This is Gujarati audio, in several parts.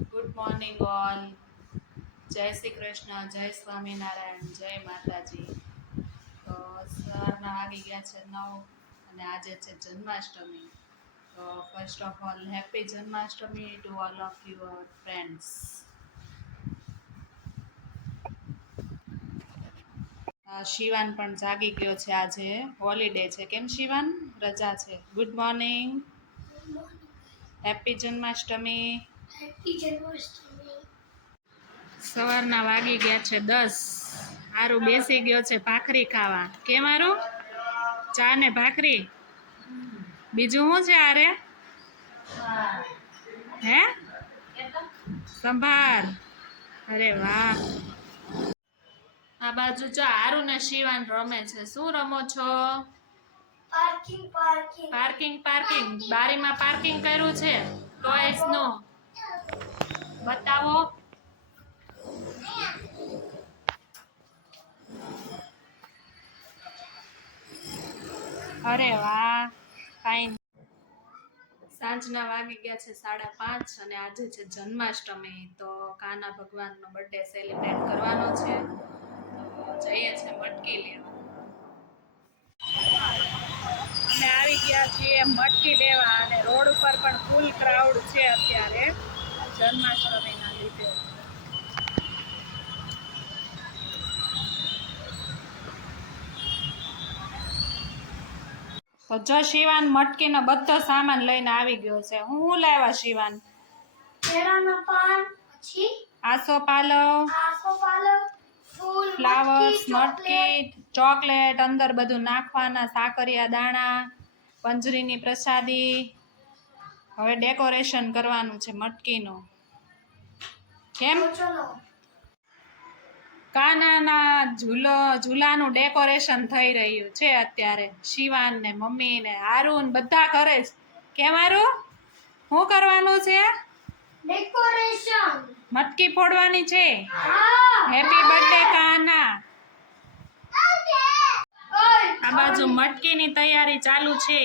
Good morning all. જય શ્રી કૃષ્ણ, જય સ્વામિનારાયણ, જય માતાજી. તો સવારના વાગી ગયા છે 9 અને આજે છે જન્માષ્ટમી. તો first of all happy Janmashtami to all of your friends. Shivan પણ જાગી ગયો છે, આજે હોલિડે છે. કેમ શિવાન? રજા છે. Good morning, happy Janmashtami. સવારના વાગી ગયા છે 10. હારું બેસી ગયો છે ભાખરી ખાવા. કેમ હારું? ચા ને ભાખરી. બીજું શું છે આરે? હે? સંભાર. અરે વાહ. આ બાજુ જો હારું ને શિવાન રમે છે. શું રમો છો? પાર્કિંગ. બારીમાં પાર્કિંગ કર્યું છે ટોયસ નું. બતાવો. અરે વાહ, ફાઇન. સાંજના વાગી ગયા છે 5:30 અને આજે છે જન્માષ્ટમી. તો કાના ભગવાનનો બર્થડે સેલિબ્રેટ કરવાનો છે. તો જઈએ છે મટકી લેવા. અમે આવી ગયા છીએ મટકી લેવા અને રોડ ઉપર પણ ફૂલ ક્રાઉડ છે અત્યારે જન્માષ્ટમીના લીધે. તો જો શિવાન મટકીનો બધો સામાન લઈને આવી ગયો છે. હું લાવ્યા શિવાન? આસોપાલવ, ફ્લાવર્સ, મટકી, ચોકલેટ, અંદર બધું નાખવાના, સાકરિયા દાણા, પંજરીની પ્રસાદી. હવે ડેકોરેશન કરવાનું છે મટકીનું. કેમ? કાનાના ઝૂલાનું ડેકોરેશન થઈ રહ્યું છે અત્યારે. શિવાન ને મમ્મી ને હારું બધા કરે છે. કેમ હારું? શું કરવાનું છે? ડેકોરેશન. મટકી ફોડવાની છે. હેપી બર્થડે કાના. આ બાજુ મટકીની તૈયારી ચાલુ છે.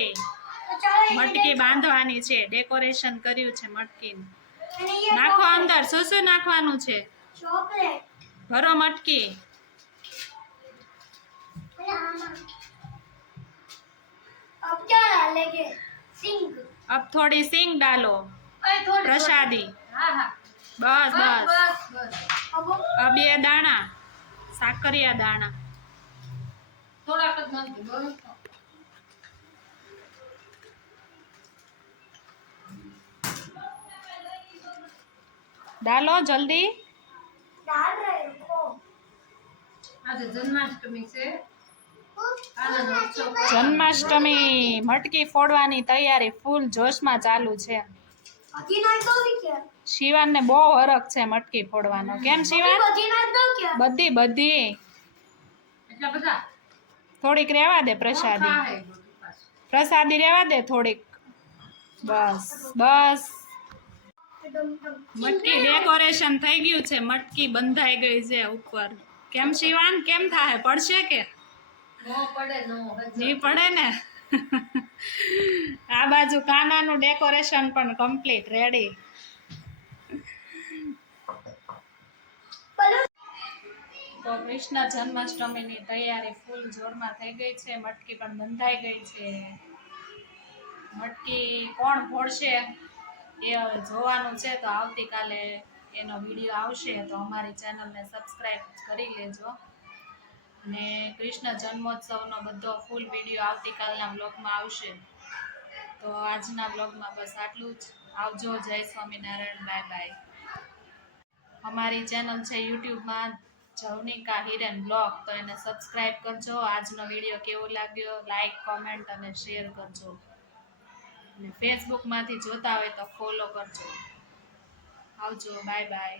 મટકી બાંધવાની છે. ડેકોરેશન કર્યું છે મટકીનું. નાખો અંદર. શું નાખવાનું છે? ચોકલેટ. ભરો મટકી. अब थोड़ी सिंग डालो. प्रसादी. बस. अब ये दाना, साकरिया दाना. डालो जल्दी. જન્માષ્ટમી મટકી ફોડવાની તૈયારી ફૂલ જોશમાં ચાલુ છે. શિવાન ને બહુ હરખ છે મટકી ફોડવાનો. કેમ શિવાન? બધી થોડીક રેવા દે. પ્રસાદી રેવા દે થોડીક. બસ. મટકી ડેકોરેશન થઈ ગયું છે. મટકી બંધાઈ ગઈ છે ઉપર. કેમ શિવાન? કેમ થાય? પડશે કે નહીં પડે ને? આ બાજુ કાનાનું ડેકોરેશન પણ કમ્પ્લીટ રેડી. તો કૃષ્ણ જન્માષ્ટમીની તૈયારી ફૂલ જોરમાં થઈ ગઈ છે. મટકી પણ બંધાઈ ગઈ છે. મટકી કોણ ફોડશે એ હવે જોવાનું છે. તો આવતીકાલે એનો વિડીયો આવશે. તો અમારી ચેનલને સબસ્ક્રાઈબ કરી લેજો. ને કૃષ્ણ જન્મોત્સવનો બધો ફૂલ વિડીયો આવતીકાલના બ્લોગમાં આવશે. તો આજના બ્લોગમાં બસ આટલું જ. આવજો. જય સ્વામિનારાયણ. બાય. અમારી ચેનલ છે યુટ્યુબમાં જવનિકા હિરેન બ્લોગ. તો એને સબસ્ક્રાઈબ કરજો. આજનો વિડીયો કેવો લાગ્યો લાઈક, કોમેન્ટ અને શેર કરજો. અને ફેસબુકમાંથી જોતા હોય તો ફોલો કરજો. આવજો. બાય.